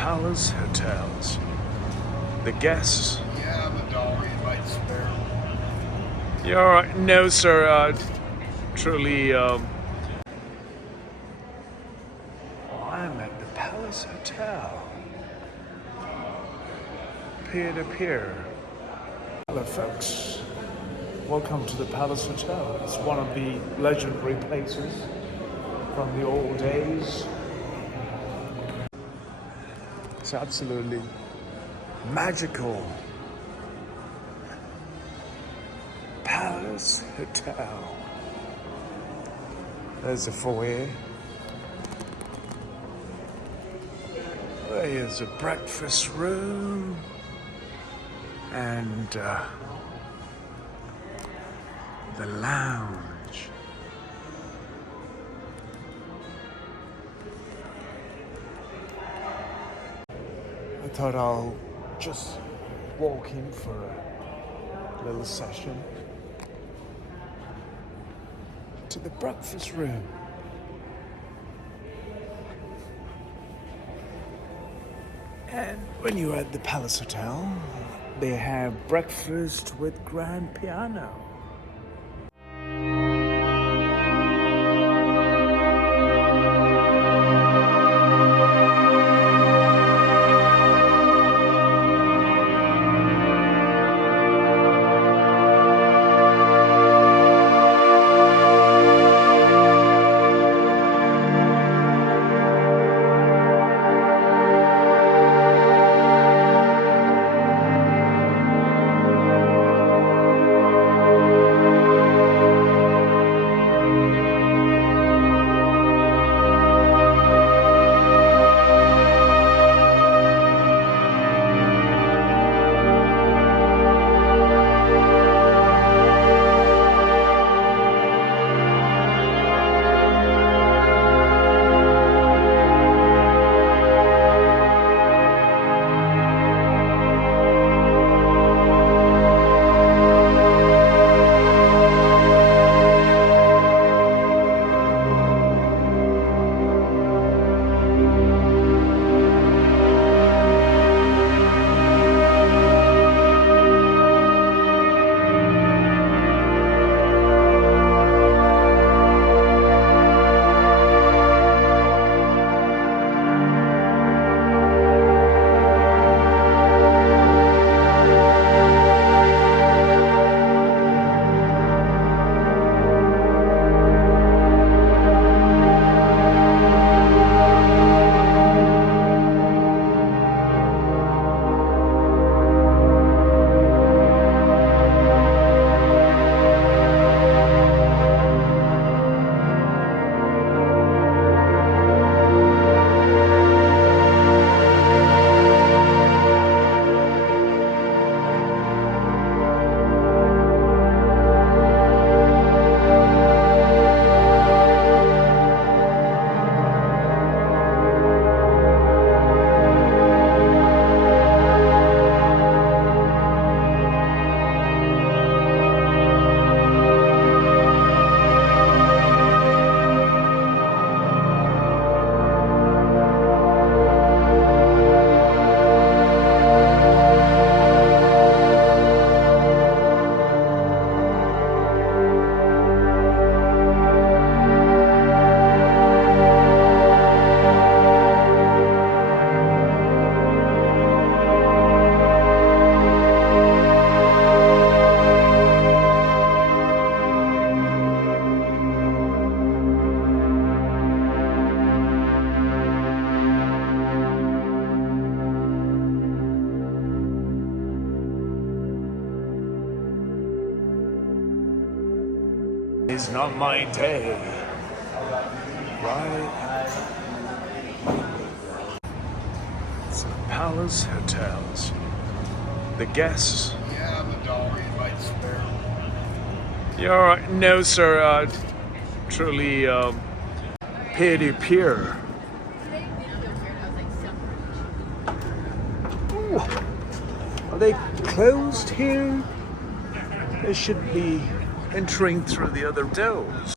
Palace Hotels. The guests. Yeah, I'm a dollar. You might spare. You're all right. No, sir. Truly. I'm at the Palace Hotel. Peer to peer. Hello, folks. Welcome to the Palace Hotel. It's one of the legendary places from the old days. It's absolutely magical. Palace Hotel. There's a foyer. There's a breakfast room. And the lounge. I thought I'll just walk in for a little session to the breakfast room. And when you're at the Palace Hotel, they have breakfast with grand piano. It's not my day, right? It's the Palace Hotels. The guests. Yeah, I'm a dollar. You might spare. You're all right. No, sir. Truly, peer to peer. Ooh. Are they closed here? They should be entering through the other doors.